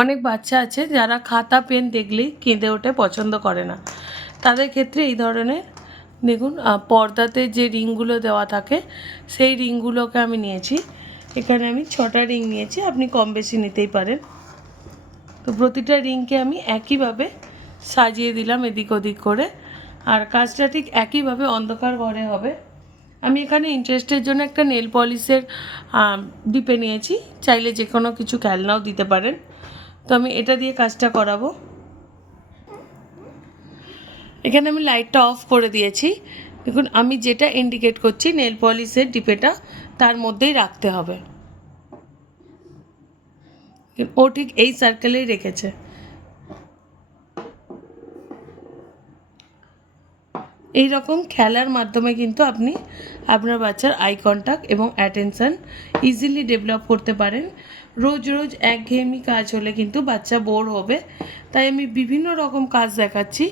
অনেক বাচ্চা আছে যারা খাতা পেন দেখলেই কেঁদে ওঠে, পছন্দ করে না। তাদের ক্ষেত্রে এই ধরনের দেখুন পর্দাতে যে রিংগুলো দেওয়া থাকে সেই রিংগুলোকে আমি নিয়েছি। এখানে আমি 6টা রিং নিয়েছি, আপনি কম বেশি নিতেই পারেন। তো প্রতিটা রিংকে আমি একইভাবে সাজিয়ে দিলাম এদিক ওদিক করে, আর কাজটা ঠিক একইভাবে অন্ধকার ঘরে হবে। আমি এখানে ইন্টারেস্টের জন্য একটা নেল পলিশের ডিপে নিয়েছি, চাইলে যে কোনো কিছু খেলনাও দিতে পারেন। তো আমি এটা দিয়ে কাজটা করাবো। এখানে আমি লাইটটা অফ করে দিয়েছি। দেখুন আমি যেটা ইন্ডিকেট করছি নেল পলিশের ডিপেটা তার মধ্যেই রাখতে হবে। ও ঠিক এই সার্কেলেই রেখেছে। এই রকম খেলার মাধ্যমে কিন্তু আপনি আপনার বাচ্চার আই কন্ট্যাক্ট এবং অ্যাটেনশন ইজিলি ডেভেলপ করতে পারেন। রোজ রোজ একঘেয়েমি কাজ হলে কিন্তু বাচ্চা বোর হবে, তাই আমি বিভিন্ন রকম কাজ দেখাচ্ছি।